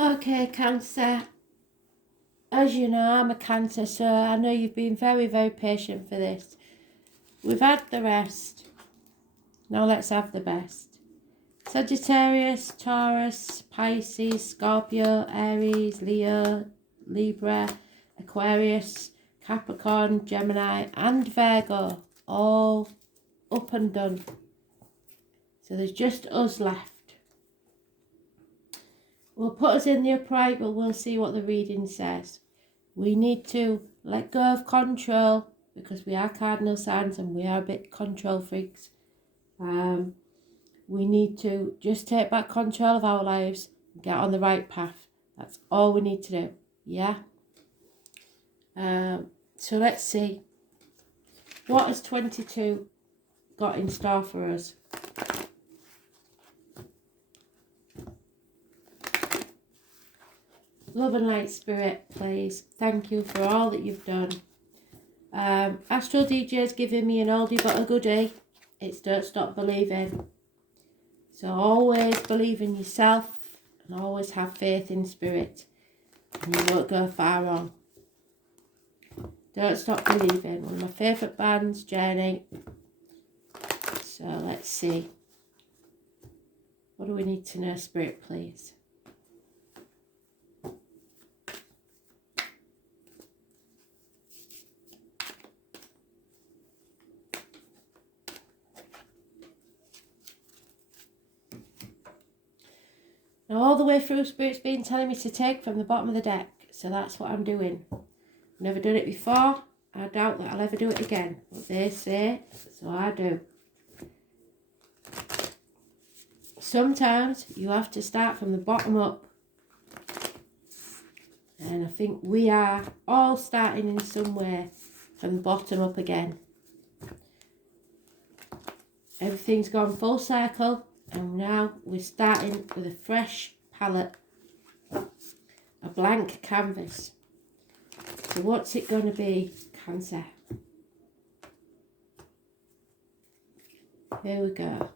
Okay, Cancer. As you know, I'm a Cancer, so I know you've been very, very patient for this. We've had the rest. Now let's have the best. Sagittarius, Taurus, Pisces, Scorpio, Aries, Leo, Libra, Aquarius, Capricorn, Gemini and Virgo. All up and done. So there's just us left. We'll put us in the upright, but we'll see what the reading says. We need to let go of control because we are cardinal signs and we are a bit control freaks. We need to just take back control of our lives and get on the right path. That's all we need to do. Yeah? So let's see. What has 22 got in store for us? Love and light, spirit, please. Thank you for all that you've done. Astral DJ's giving me an oldie but a goodie. It's don't stop believing. So always believe in yourself and always have faith in spirit. And you won't go far wrong. Don't stop believing. One of my favourite bands, Journey. So let's see. What do we need to know, spirit, please? Now all the way through, Spirit's been telling me to take from the bottom of the deck. So that's what I'm doing. Never done it before. I doubt that I'll ever do it again. But they say, so I do. Sometimes you have to start from the bottom up. And I think we are all starting in some way from the bottom up again. Everything's gone full circle. And now we're starting with a fresh palette, a blank canvas. So what's it going to be, Cancer? Here we go.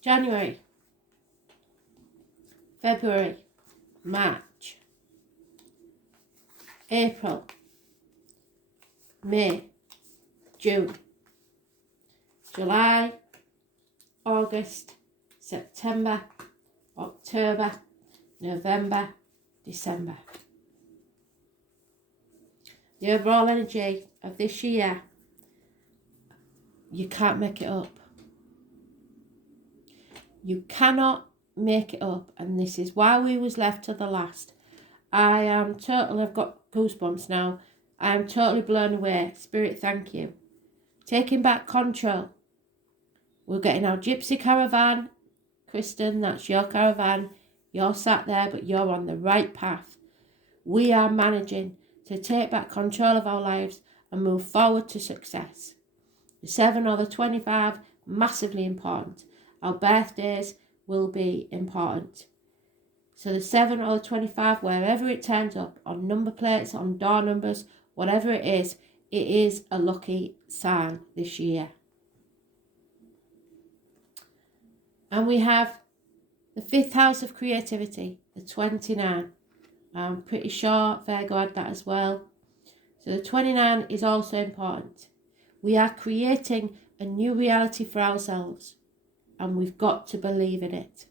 January, February, March, April, May, June, July, August, September, October, November, December. The overall energy of this year, you can't make it up. You cannot make it up, and this is why we was left to the last. I've got goosebumps now. I am totally blown away. Spirit, thank you. Taking back control. We're getting our gypsy caravan. Kristen, that's your caravan. You're sat there, but you're on the right path. We are managing to take back control of our lives and move forward to success. The 7 or the 25, massively important. Our birthdays will be important. So the 7 or the 25, wherever it turns up, on number plates, on door numbers, whatever it is a lucky sign this year. And we have the 5th house of creativity, the 29. I'm pretty sure Virgo had that as well. So the 29 is also important. We are creating a new reality for ourselves, and we've got to believe in it.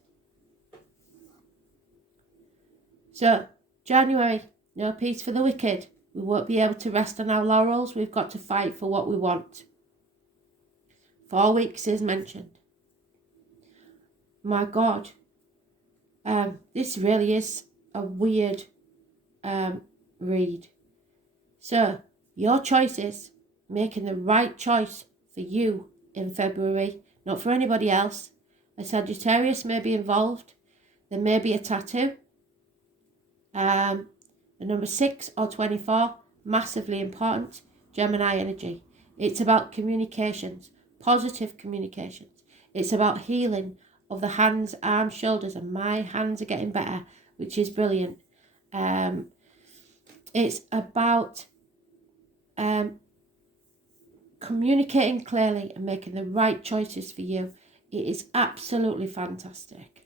So, January, no peace for the wicked. We won't be able to rest on our laurels. We've got to fight for what we want. 4 weeks is mentioned. My God, this really is a weird read. So, your choices, making the right choice for you in February, not for anybody else. A Sagittarius may be involved. There may be a tattoo. The number 6 or 24, massively important. Gemini energy. It's about communications, positive communications. It's about healing of the hands, arms, shoulders, and my hands are getting better, which is brilliant. It's about communicating clearly and making the right choices for you. It is absolutely fantastic.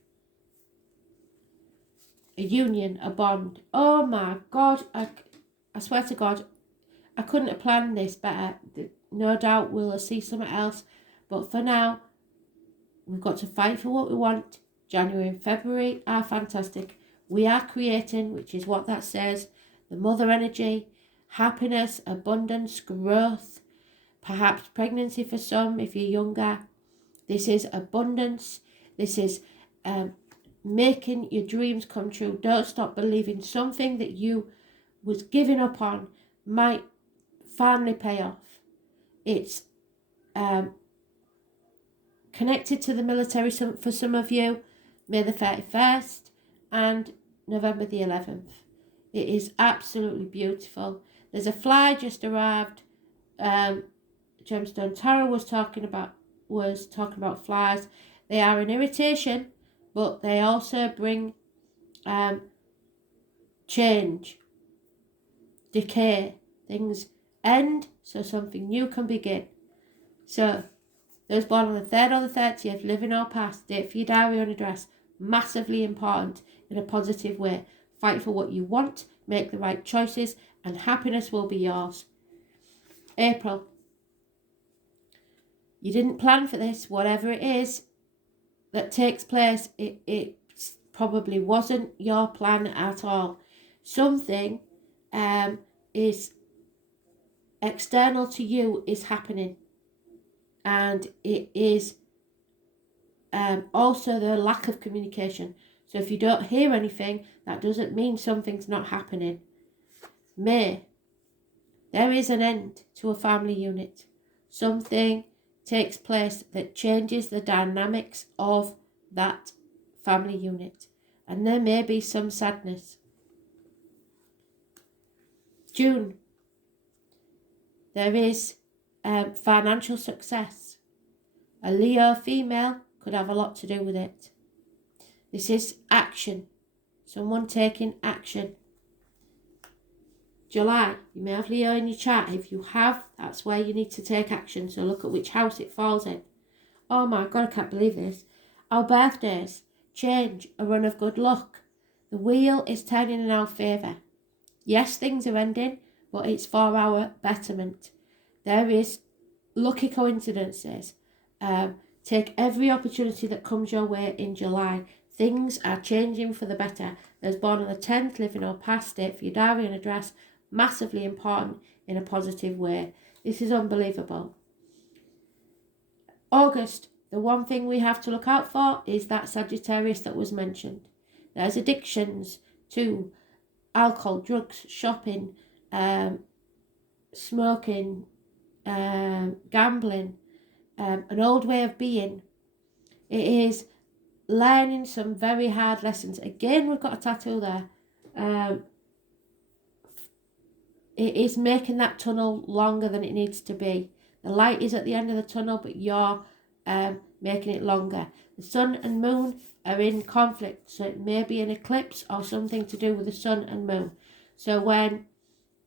A union, a bond. Oh my God, I swear to God, I couldn't have planned this better. No doubt we'll see something else. But for now, we've got to fight for what we want. January and February are fantastic. We are creating, which is what that says. The mother energy, happiness, abundance, growth, perhaps pregnancy for some if you're younger. This is abundance. This is making your dreams come true. Don't stop believing something that you was giving up on might finally pay off. It's connected to the military for some of you, May the 31st and November the 11th. It is absolutely beautiful. There's a fly just arrived. Gemstone Tarot was talking about flies. They are an irritation, but they also bring change, decay. Things end so something new can begin. So those born on the 3rd or the 30th, living or past, date for your diary and address, massively important in a positive way. Fight for what you want, make the right choices, and happiness will be yours. April. You didn't plan for this, whatever it is that takes place, it probably wasn't your plan at all. Something is external to you is happening, and it is also the lack of communication. So if you don't hear anything, that doesn't mean something's not happening. May, there is an end to a family unit. Something takes place that changes the dynamics of that family unit, and there may be some sadness. June, there is financial success. A Leo female could have a lot to do with it. This is action, someone taking action. July, you may have Leo in your chart. If you have, that's where you need to take action. So look at which house it falls in. Oh my God, I can't believe this. Our birthdays, change, a run of good luck. The wheel is turning in our favour. Yes, things are ending, but it's for our betterment. There is lucky coincidences. Take every opportunity that comes your way in July. Things are changing for the better. Those born on the 10th, living or past it, for your diary and address, massively important in a positive way. This is unbelievable. August, the one thing we have to look out for is that Sagittarius that was mentioned. There's addictions to alcohol, drugs, shopping, smoking, gambling, an old way of being. It is learning some very hard lessons. Again, we've got a tattoo there. It is making that tunnel longer than it needs to be. The light is at the end of the tunnel, but you're making it longer. The sun and moon are in conflict, so it may be an eclipse or something to do with the sun and moon. So when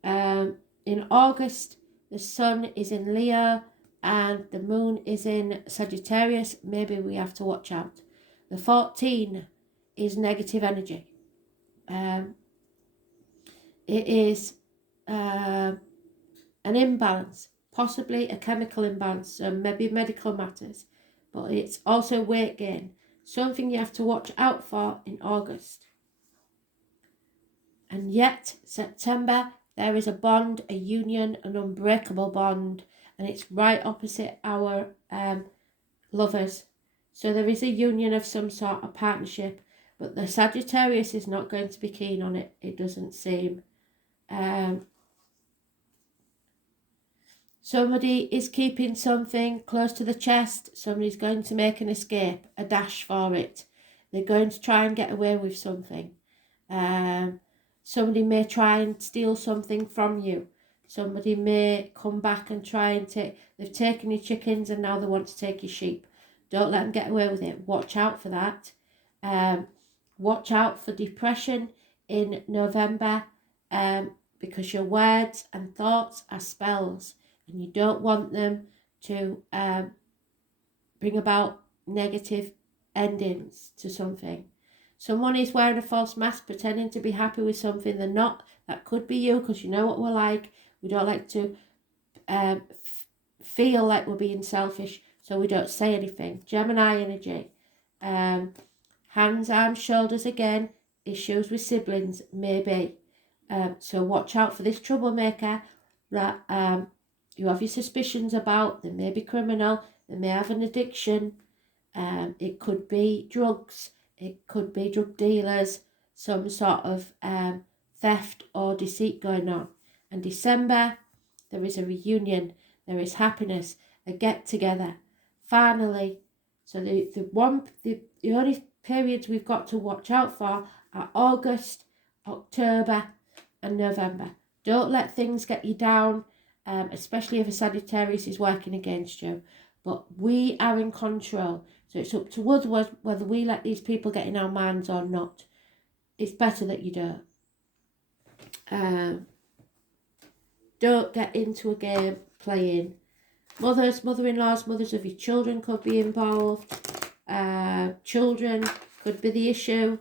in August the sun is in Leo and the moon is in Sagittarius, maybe we have to watch out. The 14 is negative energy. It is an imbalance, possibly a chemical imbalance, so maybe medical matters, but it's also weight gain, something you have to watch out for in August. And yet, September, there is a bond, a union, an unbreakable bond, and it's right opposite our lovers. So there is a union of some sort, a partnership, but the Sagittarius is not going to be keen on it, it doesn't seem. Somebody is keeping something close to the chest. Somebody's going to make an escape, a dash for it. They're going to try and get away with something. Somebody may try and steal something from you. Somebody may come back and try and they've taken your chickens and now they want to take your sheep. Don't let them get away with it. Watch out for that. Watch out for depression in November because your words and thoughts are spells. And you don't want them to bring about negative endings to something. Someone is wearing a false mask, pretending to be happy with something they're not. That could be you, because you know what we're like. We don't like to feel like we're being selfish, so we don't say anything. Gemini energy. Hands, arms, shoulders again. Issues with siblings, maybe. So watch out for this troublemaker that you have your suspicions about. They may be criminal. They may have an addiction. It could be drugs. It could be drug dealers. Some sort of theft or deceit going on. And December, there is a reunion. There is happiness, a get together. Finally, so the only periods we've got to watch out for are August, October, and November. Don't let things get you down, especially if a Sagittarius is working against you. But we are in control, so it's up to us whether we let these people get in our minds or not. It's better that you don't. Don't get into a game playing. Mothers, mother-in-laws, mothers of your children could be involved. Children could be the issue.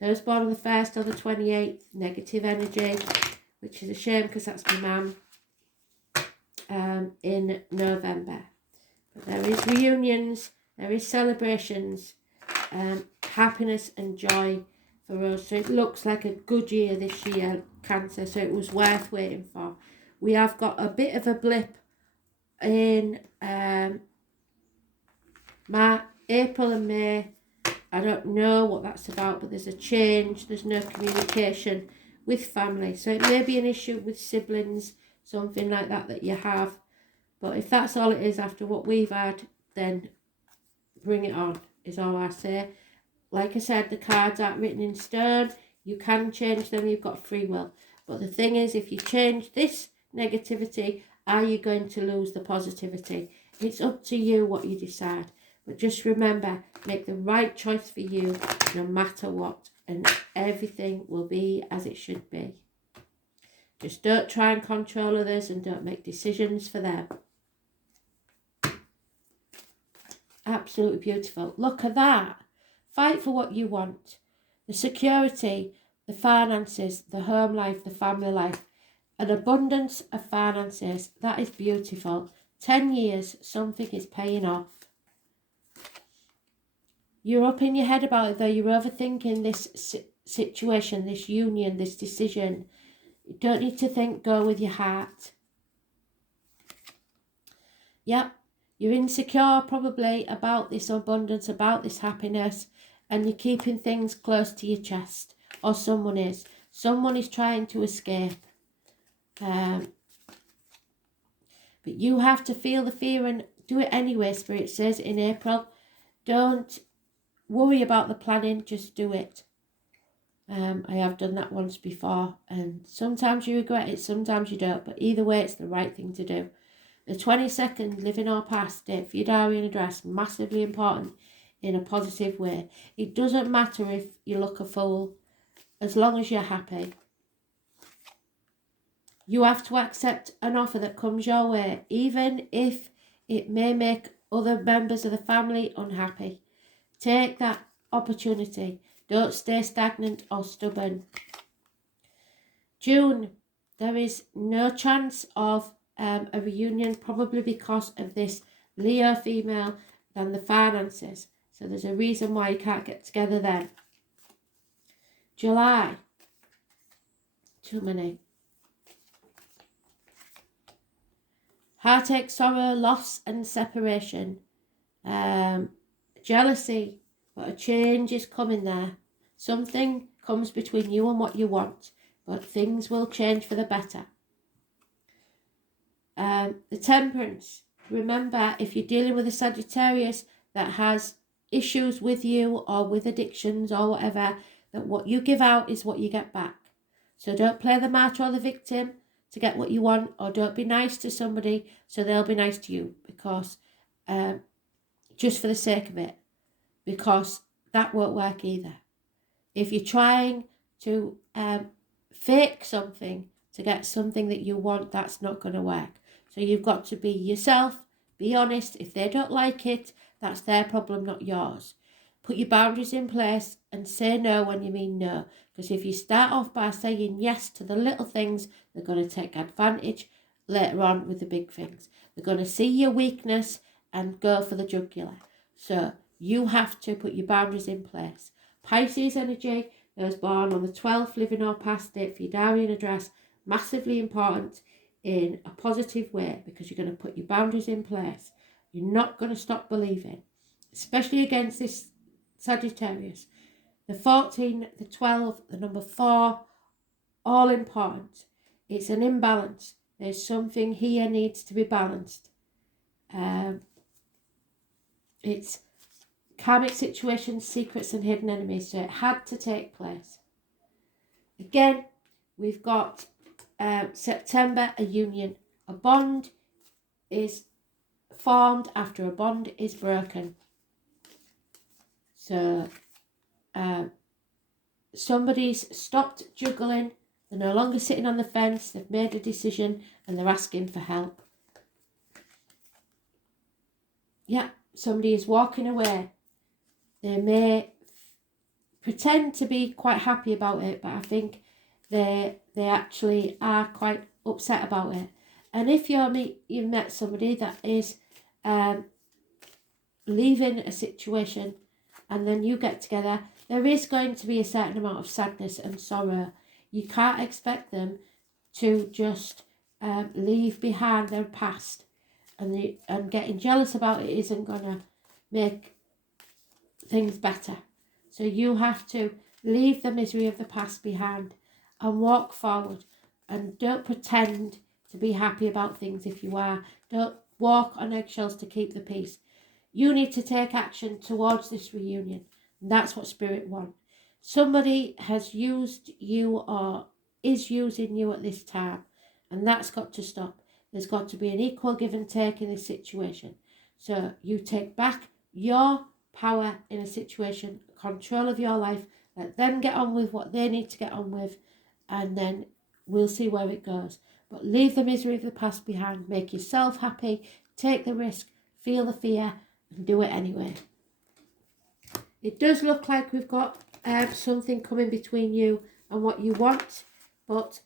Those born on the 1st or the 28th, negative energy, which is a shame because that's my mum, in November. But there is reunions, there is celebrations, happiness and joy for us. So it looks like a good year this year, Cancer, so it was worth waiting for. We have got a bit of a blip in April and May. I don't know what that's about, but there's a change. There's no communication with family. So it may be an issue with siblings, something like that you have. But if that's all it is after what we've had, then bring it on, is all I say. Like I said, the cards aren't written in stone. You can change them. You've got free will. But the thing is, if you change this negativity, are you going to lose the positivity? It's up to you what you decide. But just remember, make the right choice for you no matter what, and everything will be as it should be. Just don't try and control others and don't make decisions for them. Absolutely beautiful. Look at that. Fight for what you want. The security, the finances, the home life, the family life. An abundance of finances. That is beautiful. 10 years, something is paying off. You're up in your head about it though. You're overthinking this situation, this union, this decision. You don't need to think, go with your heart. Yep, you're insecure probably about this abundance, about this happiness, and you're keeping things close to your chest. Or someone is. Someone is trying to escape. But you have to feel the fear and do it anyway, Spirit says in April. Don't worry about the planning, just do it. I have done that once before, and sometimes you regret it, sometimes you don't, but either way it's the right thing to do. The 22nd, living or past date for your diary and address, massively important in a positive way. It doesn't matter if you look a fool, as long as you're happy. You have to accept an offer that comes your way, even if it may make other members of the family unhappy. Take that opportunity. Don't stay stagnant or stubborn. June, there is no chance of a reunion, probably because of this Leo female and the finances. So there's a reason why you can't get together then. July, too many. Heartache, sorrow, loss and separation. Jealousy, but a change is coming there. Something comes between you and what you want, but things will change for the better. The Temperance. Remember, if you're dealing with a Sagittarius that has issues with you or with addictions or whatever, that what you give out is what you get back. So don't play the martyr or the victim to get what you want, or don't be nice to somebody so they'll be nice to you, because just for the sake of it, because that won't work either. If you're trying to fake something to get something that you want, that's not going to work. So you've got to be yourself, Be honest. If they don't like it, that's their problem, not yours. Put your boundaries in place and say no when you mean no. Because if you start off by saying yes to the little things, they're going to take advantage later on with the big things. They're going to see your weakness and go for the jugular. So you have to put your boundaries in place. Pisces energy, those born on the 12th, living or past date for your diary and address, massively important in a positive way, because you're going to put your boundaries in place. You're not going to stop believing, especially against this Sagittarius. The 14, the 12, the number 4, all important. It's an imbalance. There's something here needs to be balanced. It's karmic situations, secrets and hidden enemies. So it had to take place. Again, we've got September, a union. A bond is formed after a bond is broken. So somebody's stopped juggling. They're no longer sitting on the fence. They've made a decision and they're asking for help. Yeah, somebody is walking away. They may pretend to be quite happy about it, but I think they actually are quite upset about it. And if you've met somebody that is leaving a situation and then you get together, there is going to be a certain amount of sadness and sorrow. You can't expect them to just leave behind their past, and getting jealous about it isn't going to make things better. So you have to leave the misery of the past behind and walk forward, and don't pretend to be happy about things. If you are, don't walk on eggshells to keep the peace. You need to take action towards this reunion. And that's what Spirit wants. Somebody has used you or is using you at this time, and that's got to stop. There's got to be an equal give and take in this situation. So you take back your power in a situation, control of your life, let them get on with what they need to get on with, and then we'll see where it goes. But leave the misery of the past behind, make yourself happy, take the risk, feel the fear, and do it anyway. It does look like we've got something coming between you and what you want, but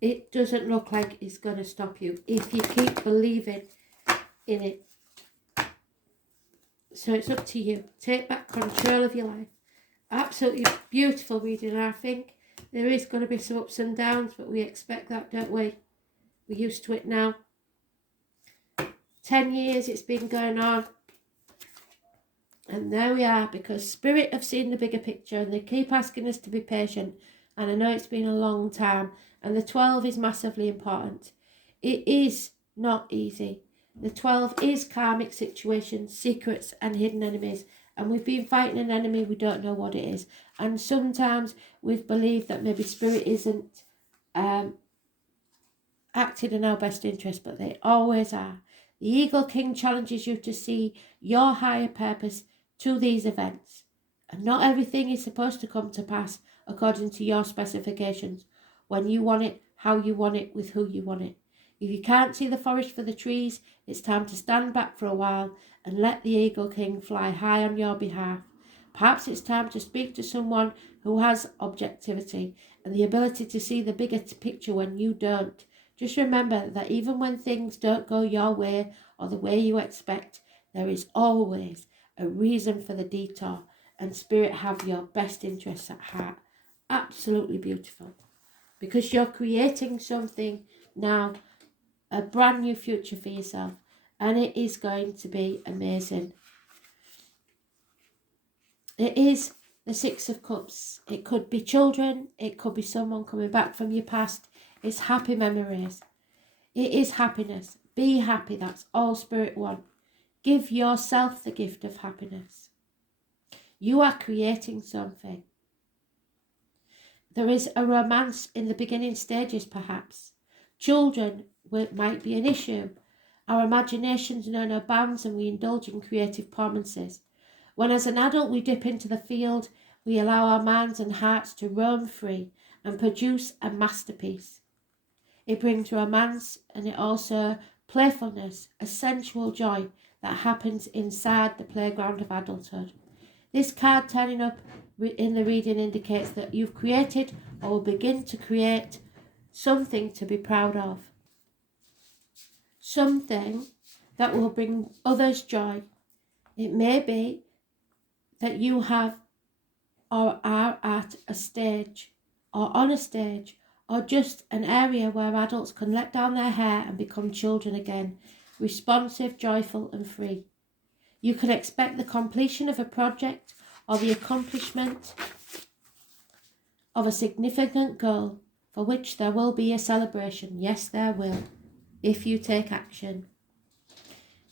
it doesn't look like it's going to stop you if you keep believing in it. So it's up to you. Take back control of your life. Absolutely beautiful reading. I think there is going to be some ups and downs, but we expect that, don't we? We're used to it now. 10 years it's been going on. And there we are, because Spirit have seen the bigger picture and they keep asking us to be patient. And I know it's been a long time. And the 12 is massively important. It is not easy. The 12 is karmic situations, secrets and hidden enemies. And we've been fighting an enemy, we don't know what it is. And sometimes we've believed that maybe Spirit isn't acting in our best interest, but they always are. The Eagle King challenges you to see your higher purpose to these events. And not everything is supposed to come to pass according to your specifications, when you want it, how you want it, with who you want it. If you can't see the forest for the trees, it's time to stand back for a while and let the Eagle King fly high on your behalf. Perhaps it's time to speak to someone who has objectivity and the ability to see the bigger picture when you don't. Just remember that even when things don't go your way or the way you expect, there is always a reason for the detour, and Spirit have your best interests at heart. Absolutely beautiful. Because you're creating something now, a brand new future for yourself, and it is going to be amazing. It is the Six of Cups. It could be children, it could be someone coming back from your past. It's happy memories. It is happiness. Be happy. That's all Spirit wants. Give yourself the gift of happiness. You are creating something. There is a romance in the beginning stages, perhaps. Children might be an issue. Our imaginations know no bounds and we indulge in creative performances. When as an adult we dip into the field, we allow our minds and hearts to roam free and produce a masterpiece. It brings romance and it also playfulness, a sensual joy that happens inside the playground of adulthood. This card turning up in the reading indicates that you've created or will begin to create something to be proud of. Something that will bring others joy. It may be that you have or are at a stage or on a stage or just an area where adults can let down their hair and become children again, responsive, joyful and free. You can expect the completion of a project or the accomplishment of a significant goal for which there will be a celebration. Yes, there will, if you take action.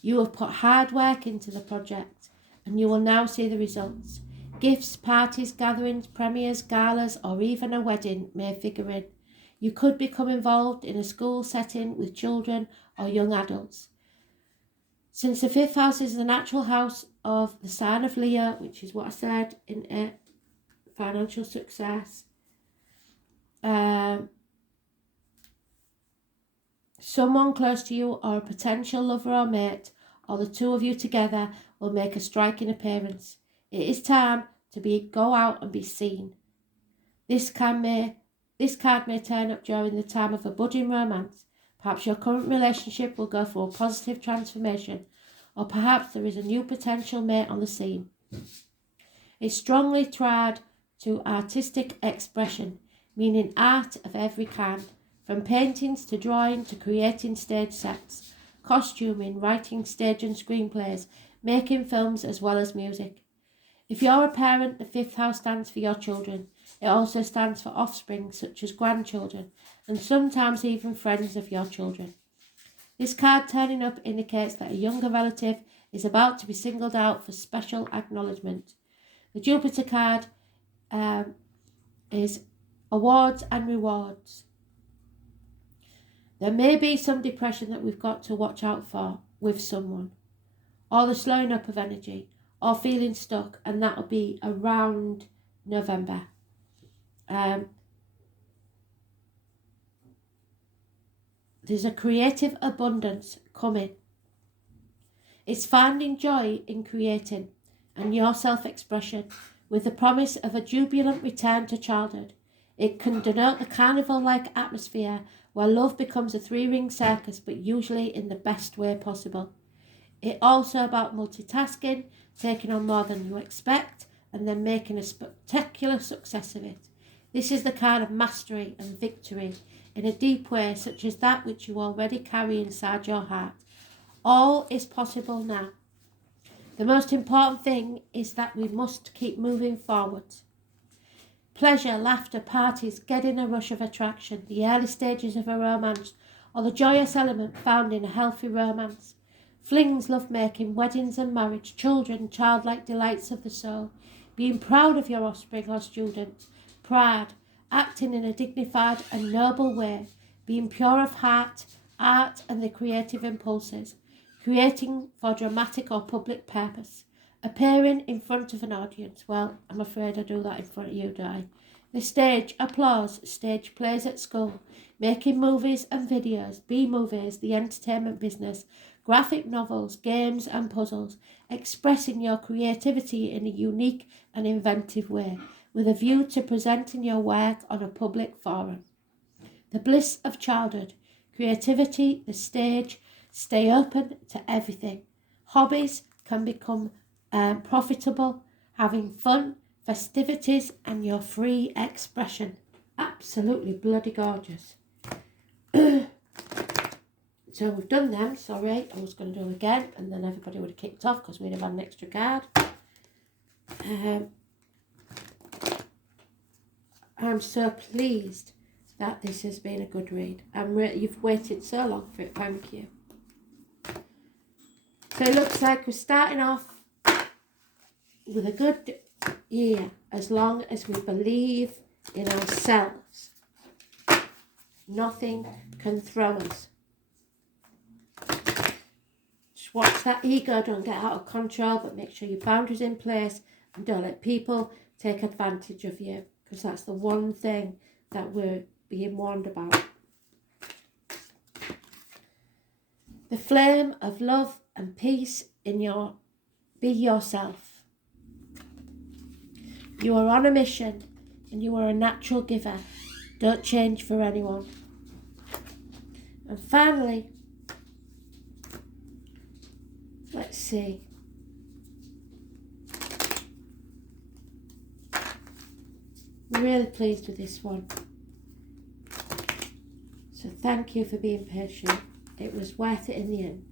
You have put hard work into the project and you will now see the results. Gifts, parties, gatherings, premieres, galas, or even a wedding may figure in. You could become involved in a school setting with children or young adults. Since the 5th house is the natural house of the sign of Leo, which is what I said in financial success, someone close to you or a potential lover or mate, or the two of you together will make a striking appearance. It is time to go out and be seen. This card may turn up during the time of a budding romance. Perhaps your current relationship will go through a positive transformation, or perhaps there is a new potential mate on the scene. It's strongly tied to artistic expression, meaning art of every kind, from paintings to drawing to creating stage sets, costuming, writing stage and screenplays, making films as well as music. If you're a parent, the 5th house stands for your children. It also stands for offspring, such as grandchildren, and sometimes even friends of your children. This card turning up indicates that a younger relative is about to be singled out for special acknowledgement. The Jupiter card is awards and rewards. There may be some depression that we've got to watch out for with someone, or the slowing up of energy, or feeling stuck, and that'll be around November. There's a creative abundance coming. It's finding joy in creating and your self-expression with the promise of a jubilant return to childhood. It can denote the carnival-like atmosphere where love becomes a 3-ring circus, but usually in the best way possible. It's also about multitasking, taking on more than you expect, and then making a spectacular success of it. This is the card of mastery and victory in a deep way, such as that which you already carry inside your heart. All is possible now. The most important thing is that we must keep moving forward. Pleasure, laughter, parties, getting a rush of attraction, the early stages of a romance, or the joyous element found in a healthy romance. Flings, lovemaking, weddings and marriage, children, childlike delights of the soul, being proud of your offspring or students, pride, acting in a dignified and noble way, being pure of heart, art and the creative impulses, creating for dramatic or public purpose, appearing in front of an audience. Well, I'm afraid I do that in front of you, don't I? The stage, applause, stage plays at school, making movies and videos, B-movies, the entertainment business, graphic novels, games and puzzles, expressing your creativity in a unique and inventive way, with a view to presenting your work on a public forum. The bliss of childhood, creativity, the stage, stay open to everything. Hobbies can become profitable, having fun, festivities and your free expression. Absolutely bloody gorgeous. So we've done them, sorry, I was going to do them again and then everybody would have kicked off because we'd have had an extra card. I'm so pleased that this has been a good read. You've waited so long for it, thank you. So it looks like we're starting off with a good year as long as we believe in ourselves. Nothing can throw us. Just watch that ego, don't get out of control, but make sure your boundaries in place and don't let people take advantage of you, because that's the one thing that we're being warned about. The flame of love and peace be yourself. You are on a mission and you are a natural giver. Don't change for anyone. And finally, let's see. I'm really pleased with this one. So thank you for being patient. It was worth it in the end.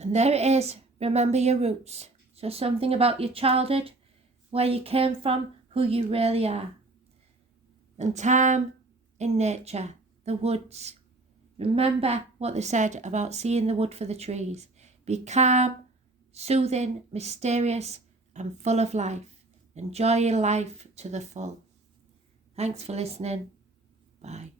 And there it is. Remember your roots. So something about your childhood, where you came from, who you really are. And time in nature, the woods. Remember what they said about seeing the wood for the trees. Be calm, soothing, mysterious, and full of life. Enjoy your life to the full. Thanks for listening. Bye.